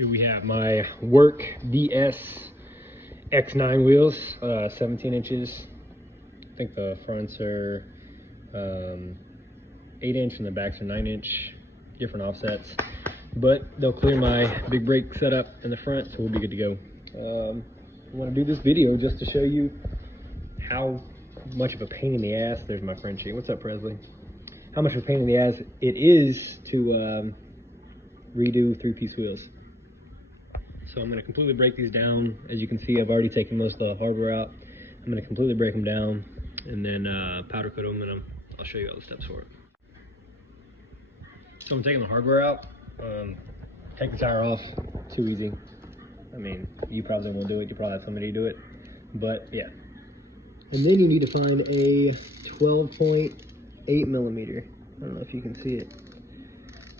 Here we have my work vs-x9 wheels, 17 inches. I think the fronts are 8-inch and the backs are 9-inch, different offsets. But they'll clear my big brake setup in the front, so we'll be good to go. I want to do this video just to show you how much of a pain in the ass, there's my Frenchie. What's up, Presley? How much of a pain in the ass it is to redo 3-piece wheels. So I'm going to completely break these down. As you can see, I've already taken most of the hardware out. I'm going to completely break them down and then powder coat them, and I'll show you all the steps for it. So I'm taking the hardware out. Take the tire off, too easy. I mean, you probably won't do it. You probably have somebody do it, but yeah. And then you need to find a 12.8 millimeter. I don't know if you can see it,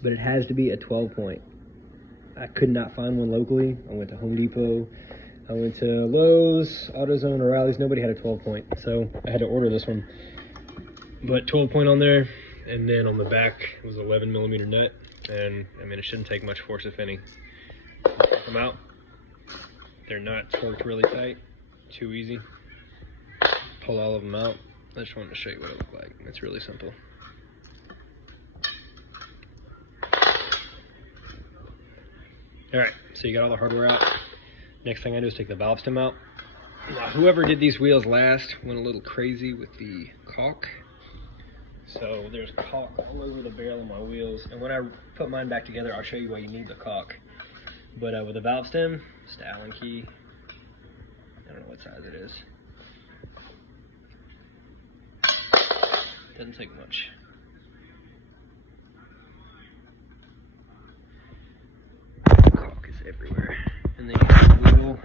but it has to be a 12 point. I could not find one locally. I went to Home Depot, I went to Lowe's, AutoZone, O'Reilly's. Nobody had a 12 point, so I had to order this one. But 12 point on there, and then on the back it was 11 millimeter nut. And I mean, it shouldn't take much force, if any. Take them out. They're not torqued really tight. Too easy. Pull all of them out. I just wanted to show you what it looked like. It's really simple. Alright, so you got all the hardware out. Next thing I do is take the valve stem out. Now, whoever did these wheels last went a little crazy with the caulk. So there's caulk all over the barrel of my wheels. And when I put mine back together, I'll show you why you need the caulk. But with the valve stem, just the Allen key. I don't know what size it is. Doesn't take much. Caulk is everywhere. And then you can wiggle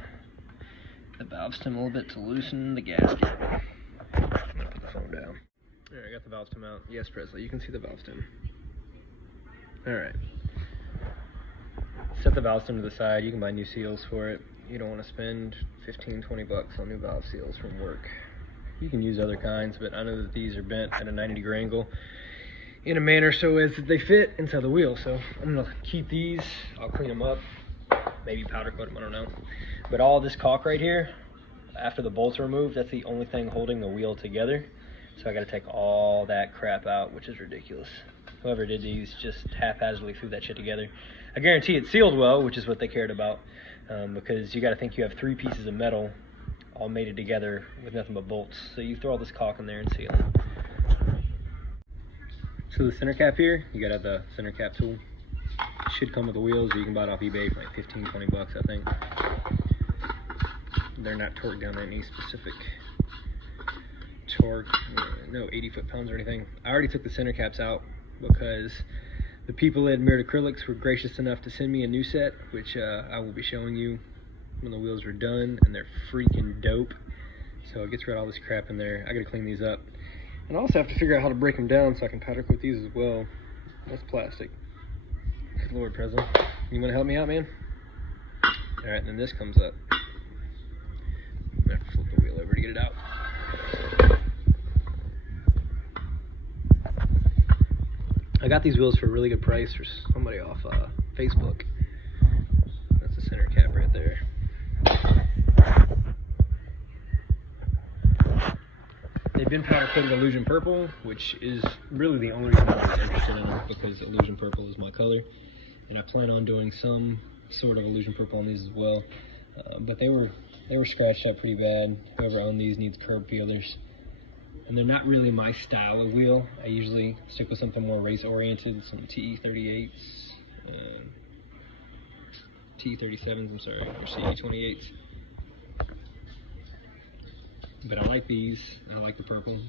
the valve stem a little bit to loosen the gasket. I'm gonna put the phone down. Alright, I got the valve stem out. Yes, Presley, you can see the valve stem. Alright. Set the valve stem to the side. You can buy new seals for it. You don't want to spend 15-20 bucks on new valve seals from work. You can use other kinds, but I know that these are bent at a 90-degree angle in a manner so as they fit inside the wheel. So I'm going to keep these. I'll clean them up, maybe powder coat them, I don't know. But all this caulk right here, after the bolts are removed, that's the only thing holding the wheel together. So I got to take all that crap out, which is ridiculous. Whoever did these just haphazardly threw that shit together. I guarantee it sealed well, which is what they cared about, because you got to think you have 3 pieces of metal all mated together with nothing but bolts. So you throw all this caulk in there and seal it. So the center cap here, you got to have the center cap tool. It should come with the wheels, or you can buy it off eBay for like 15-20 bucks, I think. They're not torqued down to any specific torque, no 80 foot-pounds or anything. I already took the center caps out because the people at Mirrored Acrylics were gracious enough to send me a new set, which I will be showing you when the wheels are done, and they're freaking dope. So it gets rid of all this crap in there. I gotta clean these up. And I also have to figure out how to break them down so I can powder coat these as well. That's plastic. Good Lord, President. You wanna help me out, man? Alright, and then this comes up. I'm gonna have to flip the wheel over to get it out. I got these wheels for a really good price for somebody off Facebook. That's the center cap right there. They've been powder coated Illusion Purple, which is really the only reason I was interested in them, because Illusion Purple is my color. And I plan on doing some sort of Illusion Purple on these as well. But they were scratched up pretty bad. Whoever owned these needs curb feelers. And they're not really my style of wheel. I usually stick with something more race-oriented, some TE38s, TE37s, I'm sorry, or CE28s. But I like these, I like the purple.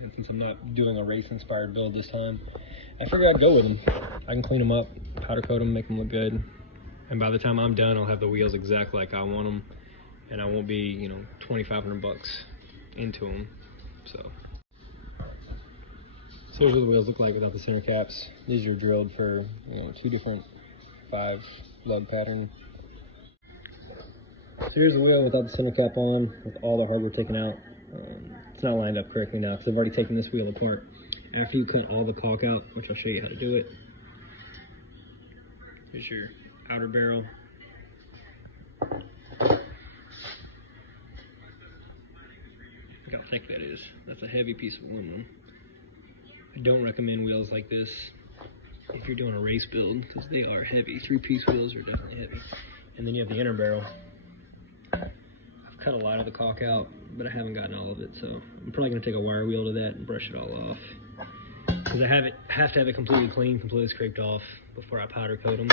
And since I'm not doing a race-inspired build this time, I figured I'd go with them. I can clean them up, powder coat them, make them look good. And by the time I'm done, I'll have the wheels exactly like I want them. And I won't be, you know, 2,500 bucks into them, so. So here's what the wheels look like without the center caps. These are drilled for, you know, 2 different 5 lug pattern. So here's the wheel without the center cap on, with all the hardware taken out. It's not lined up correctly now because I've already taken this wheel apart. After you cut all the caulk out, which I'll show you how to do it, here's your outer barrel, Look how thick that is. That's a heavy piece of aluminum. I don't recommend wheels like this if you're doing a race build, because they are heavy. 3-piece wheels are definitely heavy. And then you have the inner barrel. I've cut a lot of the caulk out, but I haven't gotten all of it, so I'm probably going to take a wire wheel to that and brush it all off. Because I have to have it completely clean, completely scraped off before I powder coat them.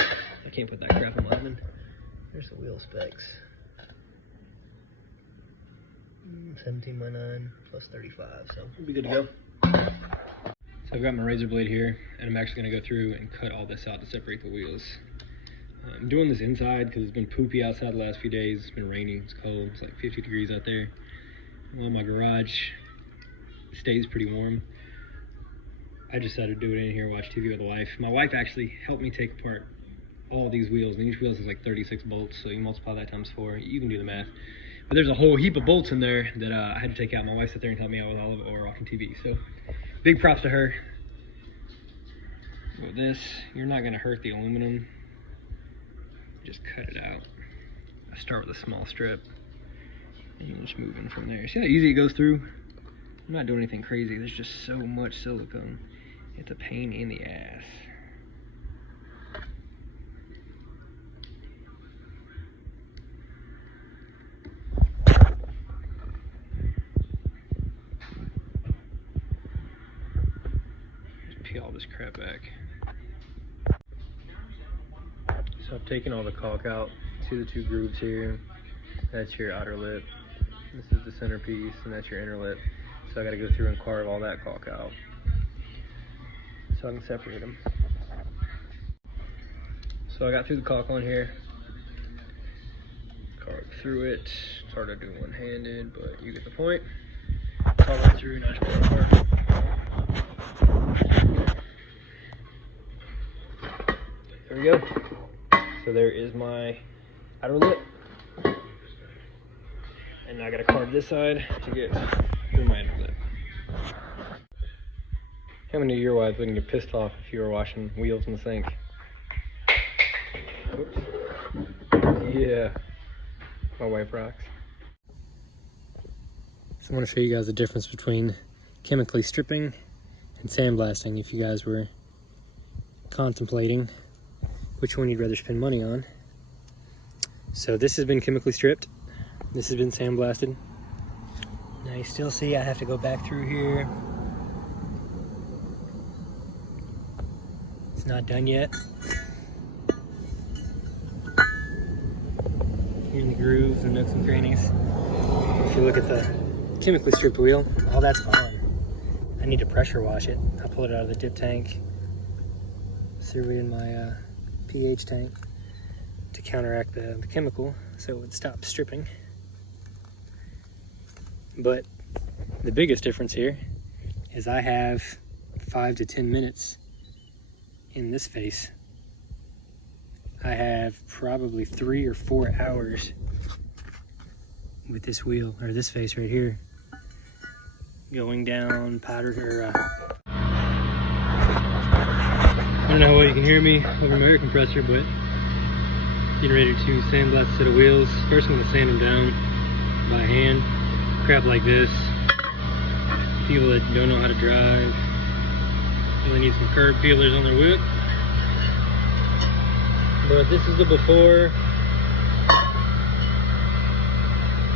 I can't put that crap in my oven. There's the wheel specs. 17x9 plus 35, so we'll be good to go. So I've got my razor blade here, and I'm actually going to go through and cut all this out to separate the wheels. I'm doing this inside because it's been poopy outside the last few days. It's been raining, it's cold, it's like 50 degrees out there. Well, my garage stays pretty warm. I decided to do it in here, watch TV with the wife. My wife actually helped me take apart all these wheels, and each wheel is like 36 bolts, so you multiply that times 4, you can do the math. But there's a whole heap of bolts in there that I had to take out. My wife sat there and helped me out with all of it while we're watching TV, so big props to her. With this, you're not going to hurt the aluminum. Just cut it out. I start with a small strip, and you just move in from there. See how easy it goes through? I'm not doing anything crazy. There's just so much silicone. It's a pain in the ass. Just peel all this crap back. So I've taken all the caulk out. See the 2 grooves here? That's your outer lip. This is the centerpiece, and that's your inner lip. So I gotta go through and carve all that caulk out so I can separate them. So I got through the caulk on here, carved through it. It's hard to do one-handed, but you get the point. All the way through, now just pull it apart. There we go. So there is my outer lip. And now I gotta carve this side to get through my inner lip. How many of your wives wouldn't get pissed off if you were washing wheels in the sink? Oops. Yeah, my wife rocks. So I want to show you guys the difference between chemically stripping and sandblasting if you guys were contemplating which one you'd rather spend money on. So this has been chemically stripped. This has been sandblasted. Now you still see I have to go back through here. It's not done yet. Here in the grooves and nooks and crannies. If you look at the chemically stripped wheel, all that's gone. I need to pressure wash it. I pulled it out of the dip tank, threw it in my pH tank to counteract the chemical so it would stop stripping. But the biggest difference here is I have 5 to 10 minutes in this face. I have probably 3 or 4 hours with this wheel, or this face right here, going down powdered, or I don't know how well you can hear me over my air compressor, but getting ready to sandblast a set of wheels. First I'm going to sand them down by hand. Crap like this, people that don't know how to drive really need some curb peelers on their whip. But this is the before.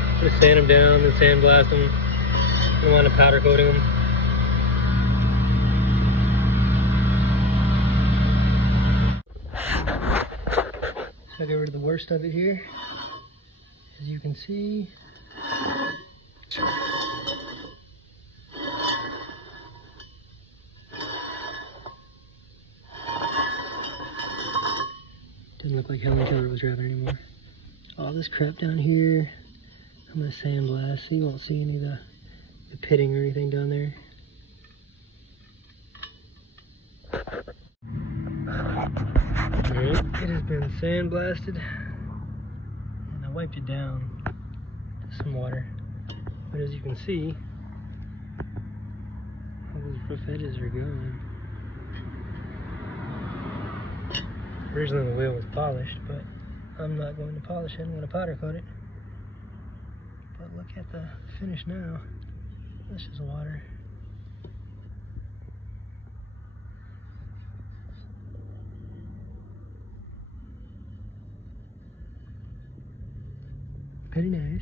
I'm going to sand them down and sandblast them. I don't want to powder coating them. So I got rid of the worst of it here. As you can see, doesn't look like Helen Keller was driving anymore. All this crap down here, I'm going to sandblast so you won't see any of the pitting or anything down there. Alright, it has been sandblasted, and I wiped it down with some water. But as you can see, all those rough edges are gone. Originally the wheel was polished, but I'm not going to polish it, I'm going to powder coat it. But look at the finish now. This is water. Pretty nice.